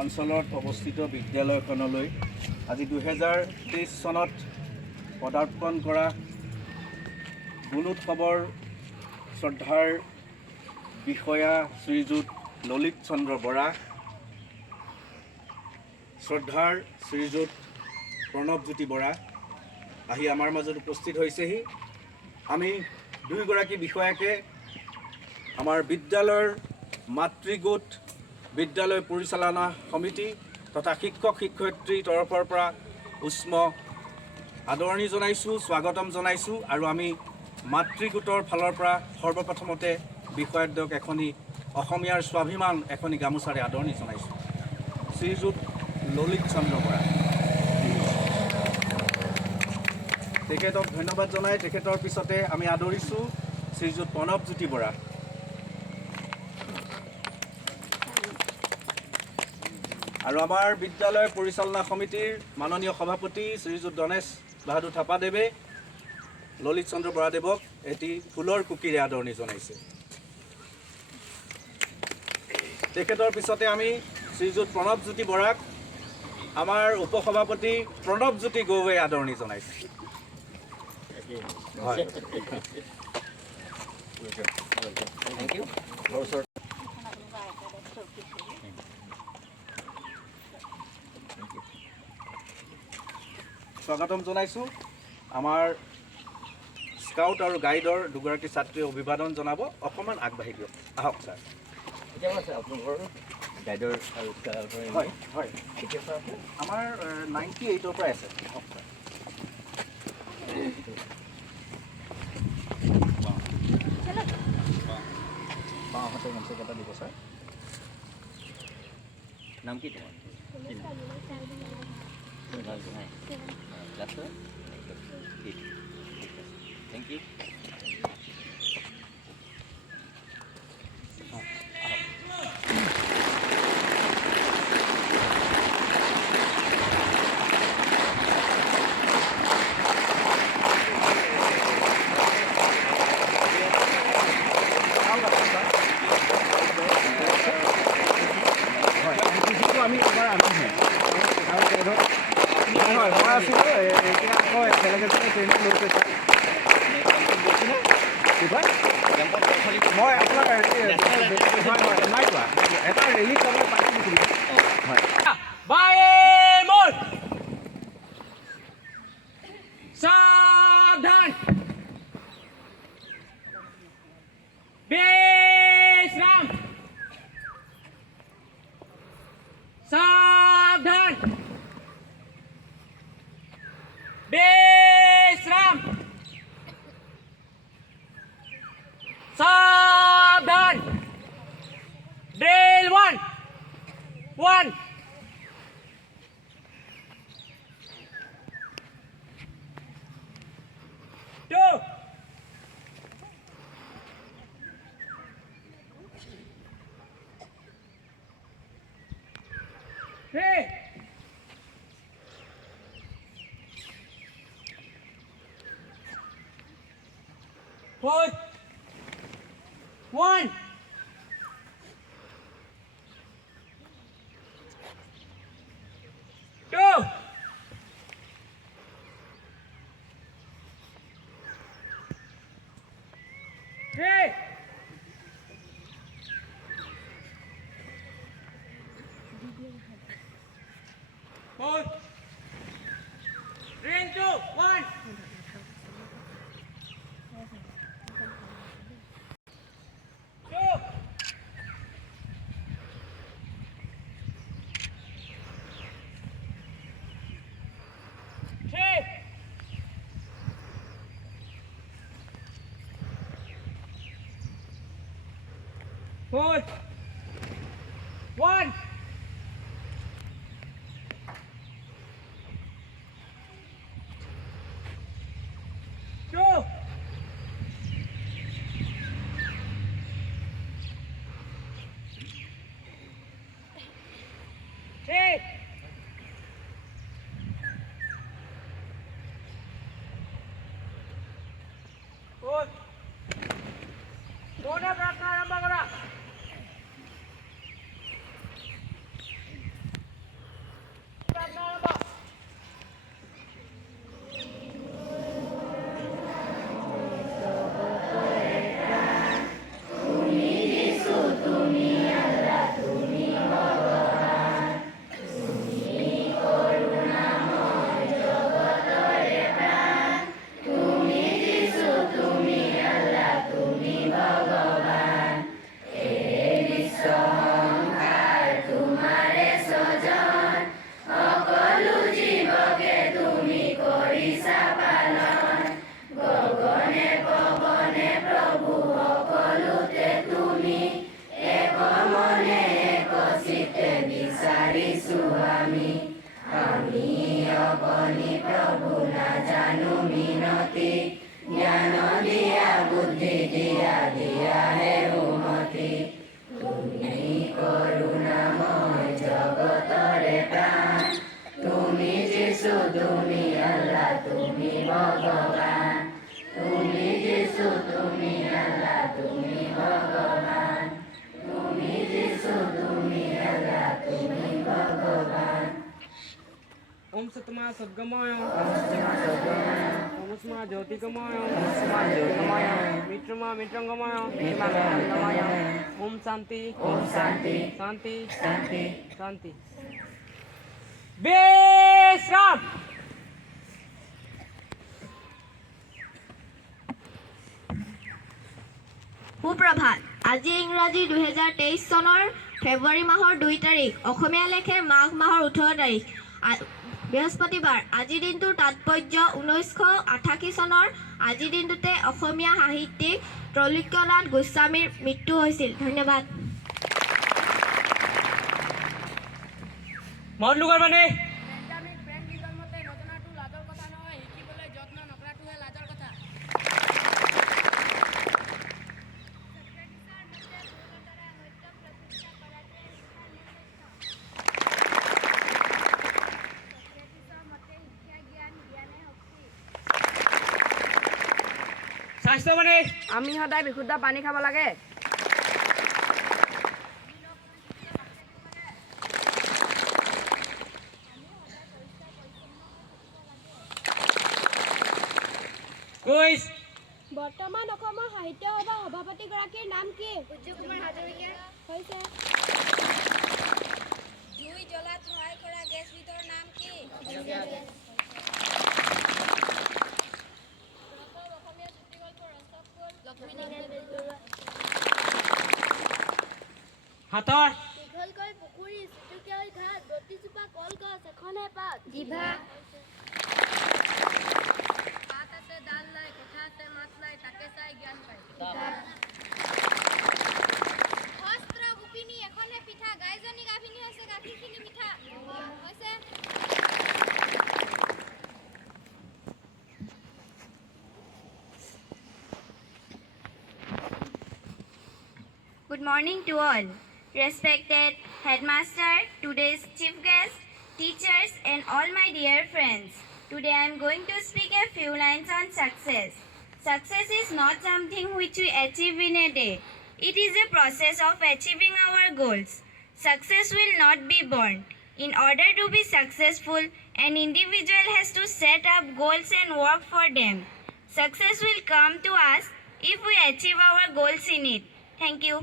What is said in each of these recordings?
অঞ্চলত অৱস্থিত বিদ্যালয়খনলৈ আজি 2023 চনত পদাৰ্পণ কৰা গুণোৎসৱৰ শ্ৰদ্ধাৰ বিষয়া শ্ৰীযুত ললিত চন্দ্ৰ বৰা, শ্ৰদ্ধাৰ শ্ৰীযুত প্ৰণৱজ্যোতি বৰা আহি আমাৰ মাজত উপস্থিত হৈছেহি। আমি দুয়োগৰাকী বিষয়াকে আমাৰ বিদ্যালয়ৰ মাতৃগোট বিদ্যালয় পৰিচালনা সমিতি তথা শিক্ষক শিক্ষয়িত্ৰীৰ তৰফৰ পৰা উষ্ম আদৰণি জনাইছোঁ, স্বাগতম জনাইছোঁ। আৰু আমি মাতৃগোটৰ ফালৰ পৰা সৰ্বপ্ৰথমতে বিষয়াদ্বয়ক এখনি অসমীয়াৰ স্বাভিমান এখনি গামোচাৰে আদৰণি জনাইছোঁ। শ্ৰীযুত ললিত চন্দ্ৰ বৰা, তেখেতক ধন্যবাদ জনাই তেখেতৰ পিছতে আমি আদৰিছোঁ শ্ৰীযুত প্ৰণৱজ্যোতি বৰা। আৰু আমাৰ বিদ্যালয় পৰিচালনা সমিতিৰ মাননীয় সভাপতি শ্ৰীযুত গণেশ বাহাদুৰ থাপাদেৱে ললিত চন্দ্ৰ বৰাদেৱক এটি ফুলৰ কুকিৰে আদৰণি জনাইছে। তেখেতৰ পিছতে আমি শ্ৰীযুত প্ৰণৱজ্যোতি বৰাক আমাৰ উপসভাপতি প্ৰণৱজ্যোতি গগৈয়ে আদৰণি জনাইছে। হয়, থেংক ইউ। স্বাগতম জনাইছোঁ। আমাৰ স্কাউট আৰু গাইডৰ দুগৰাকী ছাত্ৰীয়ে অভিবাদন জনাব। অকণমান আগবাঢ়ি দিয়ক, আহক ছাৰ। কেতিয়াবা আছে আপোনালোকৰ গাইডৰ আৰু স্কাউটৰ? হয় হয়, কেতিয়াবা আছে আমাৰ 98ৰ পৰাই আছে। আহক ছাৰ। বাওঁহাতৰ গামোচাকেইটা দিব ছাৰ। নাম কি তোমাৰ? Thank you. আমি এবাৰ আনিমহে হয়, মই আছিলোঁ এতিয়া আকৌ একেলগে ট্ৰেইনত লৈ গৈছে। মই আপোনাৰ নাই কোৱা এটা ৰেলী খবৰ পাইছিলোঁ। হয়, সাবধান, বিশ্রাম, সাবধান, বিশ্রাম, সাবধান। Drill 1, 1, 2, 3, 4, 1, 2, 3, 4, 3, 2, 1. 2. 3. 4, 1. 2. 3. 4. 4 प्रार्थना आरंभ करा। Om Satma Sadgamaya. Tamasma Jyotigamaya. Mitrama Mitrangamaya. Om Santi. Santi. Santi. Besram. সুপ্ৰভাত আজি ইংৰাজী 2023 চনৰ ফেব্ৰুৱাৰী মাহৰ 2 তাৰিখ অসমীয়া লেখে মাঘ মাহৰ 18 তাৰিখ বৃহস্পতিবাৰ আজিৰ দিনটোৰ তাৎপৰ্য 1988 চনৰ আজিৰ দিনটোতে অসমীয়া সাহিত্যিক ত্ৰৈলোক্যনাথ গোস্বামীৰ মৃত্যু হৈছিল ধন্যবাদ মৰলুগাৰ মানে স্বাস্থ্য মানে আমি সদায় বিশুদ্ধ পানী খাব লাগে কৈছ বৰ্তমান অসমৰ সাহিত্য সভাৰ সভাপতিগৰাকীৰ নাম কি? সূৰ্যকুমাৰ হাজৰিকা হৈছে। জুই জ্বলাত সহায় কৰা গেছবিধৰ নাম কি? প্ৰথম অসমীয়া চুটিগল্প ৰসফুল লক্ষ্মীনাথ বেজবৰুৱা। হাতৰ দীঘলকৈ পুখুৰী চুটুকীয়া ঘাট 32জোপা কলগছ এখনে পাত জিভা ডাল নাই কথা আছে মাছ নাই তাকে চাই জ্ঞান পায় অস্ত্ৰ গোপিনী এখনে পিঠা গাইজনী গাভিনী হৈছে গাখীৰখিনি মিঠা হৈছে Good morning to all. Respected headmaster, today's chief guest, teachers and all my dear friends. Today I am going to speak a few lines on success. Success is not something which we achieve in a day. It is a process of achieving our goals. Success will not be born. In order to be successful, an individual has to set up goals and work for them. Success will come to us if we achieve our goals in it. Thank you.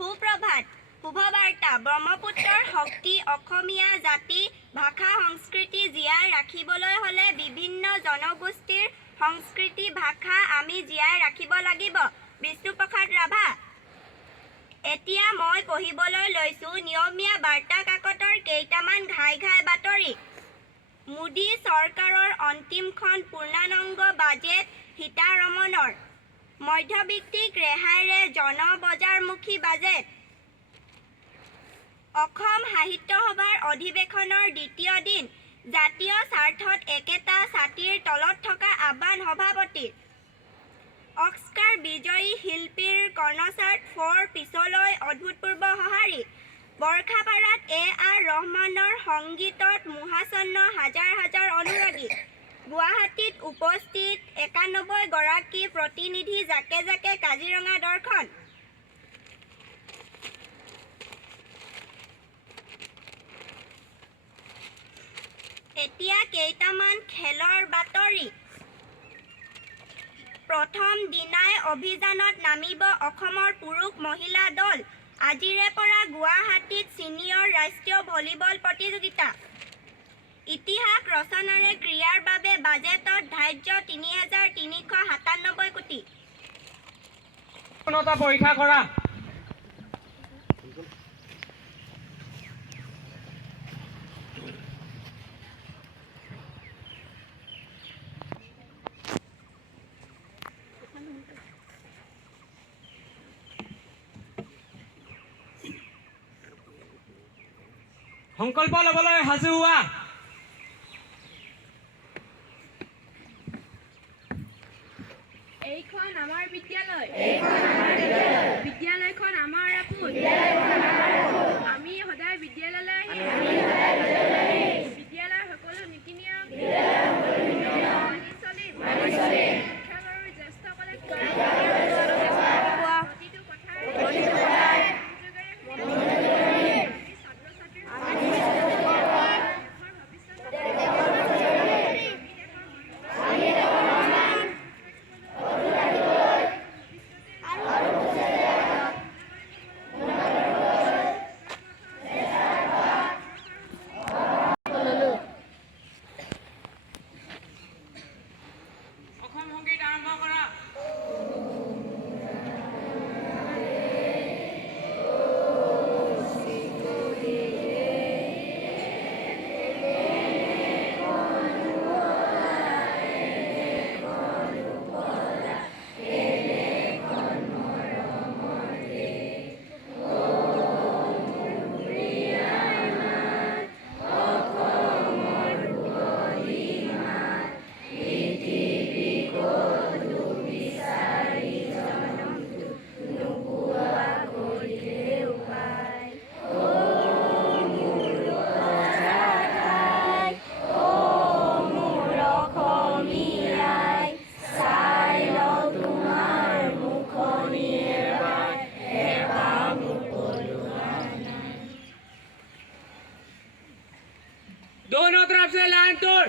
সুপ্ৰভাত শুভবাৰ্তা ব্ৰহ্মপুত্ৰৰ শক্তি অসমীয়া জাতি ভাষা সংস্কৃতি জীয়াই ৰাখিবলৈ হ'লে বিভিন্ন জনগোষ্ঠীৰ সংস্কৃতি ভাষা আমি জীয়াই ৰাখিব লাগিব বিষ্ণুপ্ৰসাদ ৰাভা এতিয়া মই পঢ়িবলৈ লৈছোঁ নিয়মীয়া বাৰ্তা কাকতৰ কেইটামান ঘাই বাতৰি মোদী চৰকাৰৰ অন্তিমখন পূৰ্ণাংগ বাজেট সীতাৰমণৰ মধ্যবিত্তিক ৰেহাইৰে জনবজাৰমুখী বাজেট অসম সাহিত্য সভাৰ অধিৱেশনৰ দ্বিতীয় দিন জাতীয় স্বাৰ্থত একেটা ছাতিৰ তলত থকা আহ্বান সভাপতিৰ অস্কাৰ বিজয়ী শিল্পীৰ কৰ্ণচাৰ্ট 4 পিছলৈ অভূতপূৰ্ব সঁহাৰি বৰ্ষাপাৰাত A.R. ৰহমানৰ সংগীতত মোহাচন্ন হাজাৰ হাজাৰ অনুৰাগী গুৱাহাটীত উপস্থিত 91 গৰাকী প্ৰতিনিধি জাকে জাকে কাজিৰঙা দৰ্শন এতিয়া কেইটামান খেলৰ বাতৰি প্ৰথম দিনাই অভিযানত নামিব অসমৰ পুৰুষ মহিলা দল আজিৰে পৰা গুৱাহাটীত ছিনিয়ৰ ৰাষ্ট্ৰীয় ভলীবল প্ৰতিযোগিতা ইতিহাস ৰচনাৰে ক্ৰীড়াৰ বাবে বাজেটত ধাৰ্য ৩,৩৯৭ কোটি পৰীক্ষা কৰা সংকল্প ল'বলৈ সাজু হোৱা। এইখন আমাৰ বিদ্যালয়। বিদ্যালয়খন আমাৰ আপোন। আমি সদায় বিদ্যালয়লৈ আহিম। বিদ্যালয়ৰ সকলো নীতি নিয়ম মানি চলিম। শিক্ষক আৰু জ্যেষ্ঠসকলে প্ৰতিটো কথা মনোযোগেৰে শুনিম। আমি ছাত্ৰ-ছাত্ৰীৰ অসম সংগীত আৰম্ভ কৰা। दोनों तरफ से लाइन तोड़।